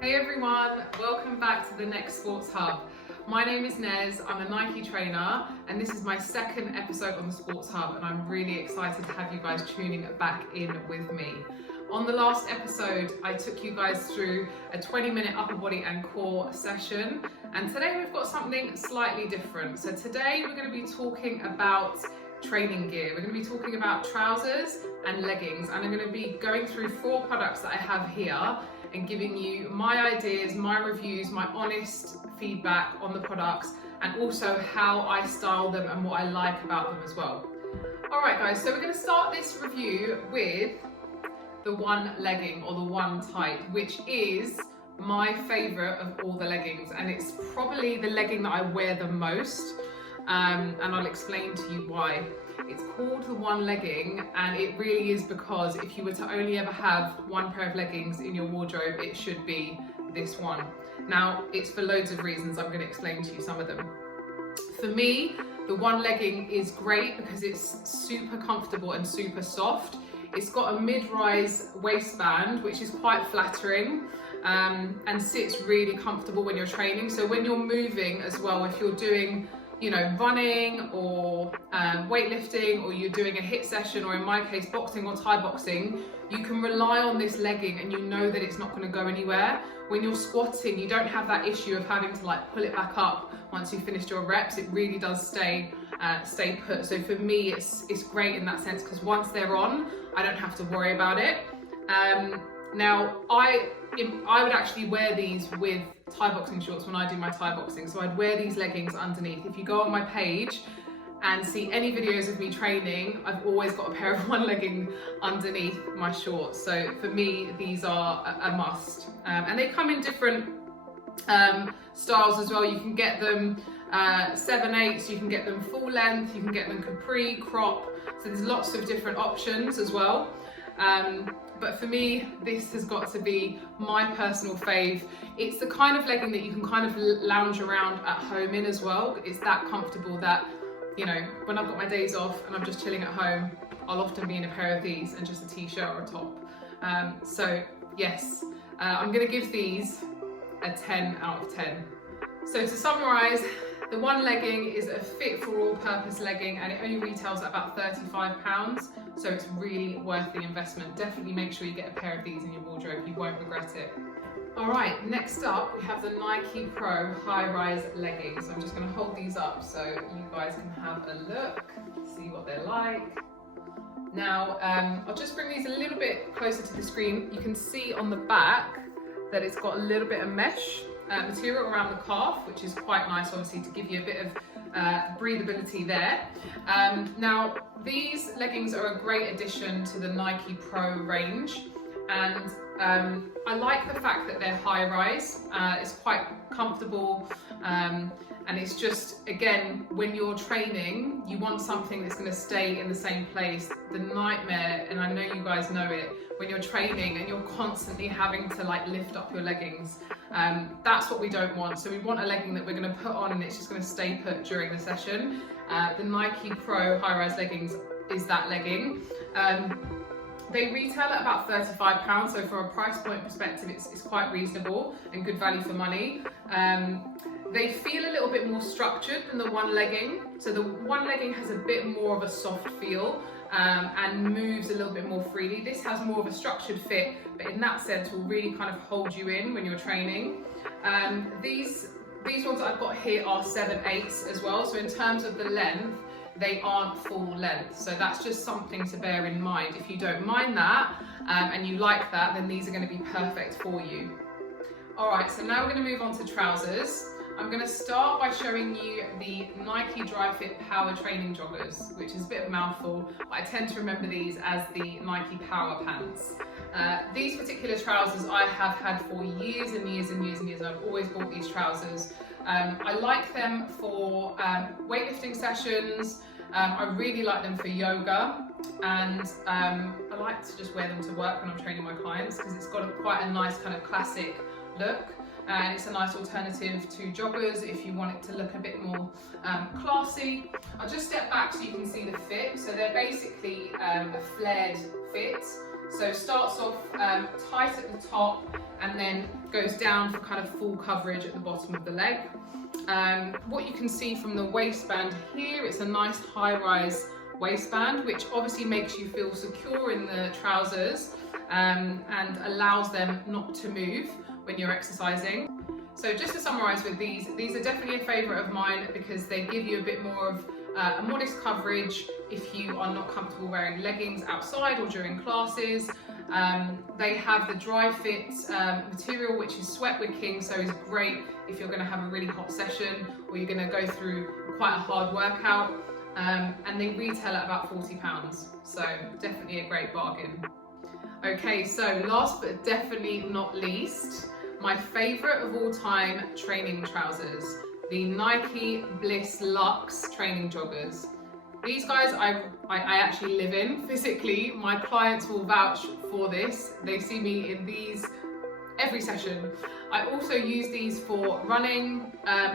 Hey everyone, welcome back to the Next Sports Hub. My name is Nez, I'm a Nike trainer, and this is my second episode on the Sports Hub, and I'm really excited to have you guys tuning back in with me. On the last episode, I took you guys through a 20-minute upper body and core session, and today we've got something slightly different. So today we're going to be talking about training gear. We're going to be talking about trousers and leggings, and I'm going to be going through 4 products that I have here and giving you my ideas, my reviews, my honest feedback on the products, and also how I style them and what I like about them as well. All right guys, so we're going to start this review with the one legging, or the one type, which is my favorite of all the leggings, and it's probably the legging that I wear the most, and I'll explain to you why. It's called the one legging, and it really is because if you were to only ever have one pair of leggings in your wardrobe, it should be this one. Now, it's for loads of reasons. I'm going to explain to you some of them. For me, the one legging is great because it's super comfortable and super soft. It's got a mid-rise waistband, which is quite flattering, and sits really comfortable when you're training. So when you're moving as well, if you're doing running or weightlifting, or you're doing a HIIT session, or in my case boxing or Thai boxing, you can rely on this legging and you know that it's not going to go anywhere. When you're squatting, you don't have that issue of having to pull it back up once you've finished your reps. It really does stay put. So for me, it's great in that sense, because once they're on, I don't have to worry about it. Now, I would actually wear these with Thai boxing shorts when I do my Thai boxing. So I'd wear these leggings underneath. If you go on my page and see any videos of me training, I've always got a pair of one legging underneath my shorts. So for me, these are a must. And they come in different styles as well. You can get them 7/8, you can get them full length, you can get them capri, crop. So there's lots of different options as well. But for me, this has got to be my personal fave. It's the kind of legging that you can kind of lounge around at home in as well. It's that comfortable that, when I've got my days off and I'm just chilling at home, I'll often be in a pair of these and just a t-shirt or a top. So yes, I'm gonna give these a 10 out of 10. So to summarize, the one legging is a fit for all purpose legging, and it only retails at about £35. So it's really worth the investment. Definitely make sure you get a pair of these in your wardrobe. You won't regret it. All right, next up we have the Nike Pro high-rise leggings. So I'm just going to hold these up so you guys can have a look, see what they're like. Now, I'll just bring these a little bit closer to the screen. You can see on the back that it's got a little bit of mesh material around the calf, which is quite nice, obviously, to give you a bit of breathability there. Now, these leggings are a great addition to the Nike Pro range, and I like the fact that they're high-rise. It's quite comfortable, and it's just, again, when you're training, you want something that's going to stay in the same place. The nightmare, and I know you guys know it, when you're training and you're constantly having to lift up your leggings, that's what we don't want. So we want a legging that we're going to put on and it's just going to stay put during the session. The Nike Pro high-rise leggings is that legging. They retail at about £35, so from a price point perspective, it's quite reasonable and good value for money. They feel a little bit more structured than the one legging. So the one legging has a bit more of a soft feel and moves a little bit more freely. This has more of a structured fit, but in that sense will really kind of hold you in when you're training. These ones that I've got here are 7/8 as well. So in terms of the length, they aren't full length. So that's just something to bear in mind. If you don't mind that and you like that, then these are going to be perfect for you. All right, so now we're going to move on to trousers. I'm going to start by showing you the Nike Dry Fit Power Training Joggers, which is a bit of a mouthful, but I tend to remember these as the Nike Power Pants. These particular trousers I have had for years and years and years and years. I've always bought these trousers. I like them for weightlifting sessions. I really like them for yoga, and I like to just wear them to work when I'm training my clients, because it's got quite a nice kind of classic look. And it's a nice alternative to joggers if you want it to look a bit more classy. I'll just step back so you can see the fit. So they're basically a flared fit. So it starts off tight at the top and then goes down for kind of full coverage at the bottom of the leg. What you can see from the waistband here, it's a nice high-rise waistband, which obviously makes you feel secure in the trousers and allows them not to move when you're exercising. So just to summarise with these are definitely a favourite of mine because they give you a bit more of a modest coverage if you are not comfortable wearing leggings outside or during classes. They have the dry fit material, which is sweat wicking, so is great if you're going to have a really hot session or you're going to go through quite a hard workout. And they retail at about £40, so definitely a great bargain. Okay, so last but definitely not least, my favourite of all time training trousers, the Nike Bliss Luxe training joggers. These guys I actually live in physically. My clients will vouch for this. They see me in these every session. I also use these for running,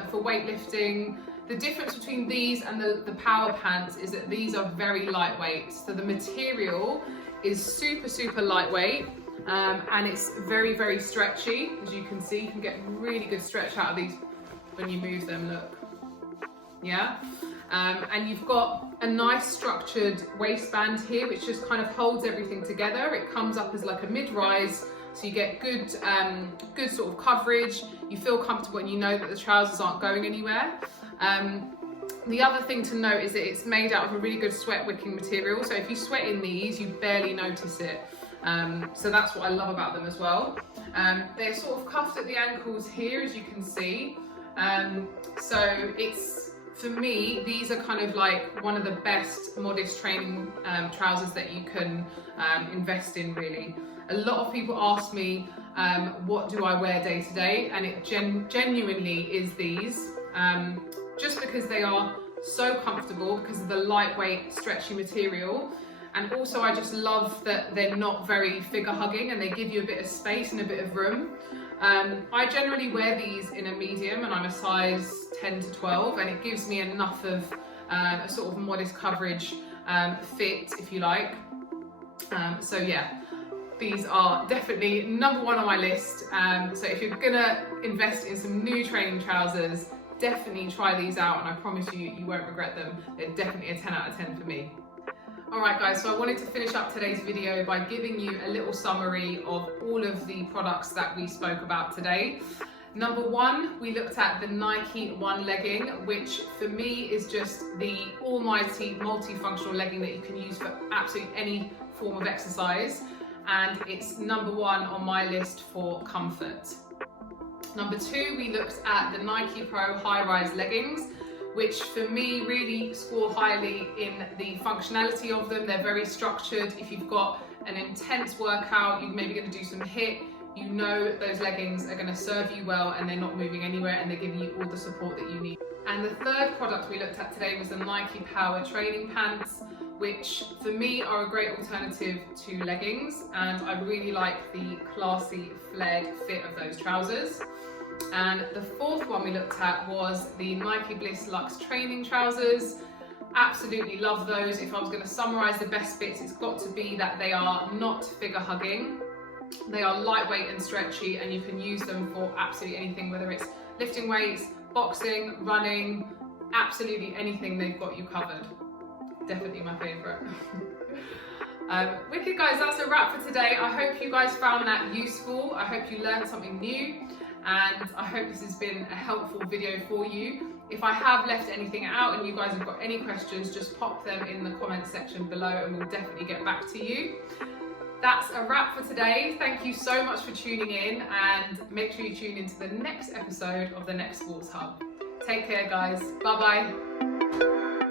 for weightlifting. The difference between these and the power pants is that these are very lightweight. So the material is super lightweight and it's very stretchy. As you can see, you can get really good stretch out of these when you move them, look. Yeah. And you've got a nice structured waistband here, which just kind of holds everything together. It comes up as like a mid-rise, so you get good sort of coverage. You feel comfortable and you know that the trousers aren't going anywhere. The other thing to note is that it's made out of a really good sweat wicking material, so if you sweat in these, you barely notice it. So that's what I love about them as well. They're sort of cuffed at the ankles here, as you can see. So it's, for me, these are kind of like one of the best modest training trousers that you can invest in, really. A lot of people ask me, what do I wear day to day? And it genuinely is these. Just because they are so comfortable because of the lightweight stretchy material, and also I just love that they're not very figure hugging and they give you a bit of space and a bit of room. I generally wear these in a medium and I'm a size 10 to 12, and it gives me enough of a sort of modest coverage fit, if you like. So yeah, these are definitely number one on my list. So if you're gonna invest in some new training trousers, definitely try these out, and I promise you, you won't regret them. They're definitely a 10 out of 10 for me. Alright guys, so I wanted to finish up today's video by giving you a little summary of all of the products that we spoke about today. Number one, we looked at the Nike One legging, which for me is just the almighty multifunctional legging that you can use for absolutely any form of exercise, and it's number one on my list for comfort. Number two, we looked at the Nike Pro high-rise leggings, which for me really score highly in the functionality of them. They're very structured. If you've got an intense workout, you're maybe going to do some HIIT, you know those leggings are going to serve you well and they're not moving anywhere and they're giving you all the support that you need. And the third product we looked at today was the Nike Power training pants, which for me are a great alternative to leggings, and I really like the classy flared fit of those trousers. And the fourth one we looked at was the Nike Bliss Luxe training trousers. Absolutely love those. If I was going to summarize the best bits, it's got to be that they are not figure hugging. They are lightweight and stretchy, and you can use them for absolutely anything, whether it's lifting weights, boxing, running, absolutely anything, they've got you covered. Definitely my favorite. Wicked guys, that's a wrap for today. I hope you guys found that useful. I hope you learned something new, and I hope this has been a helpful video for you. If I have left anything out and you guys have got any questions, just pop them in the comment section below and we'll definitely get back to you. That's a wrap for today. Thank you so much for tuning in, and make sure you tune into the next episode of the Next Sports Hub. Take care guys, bye bye.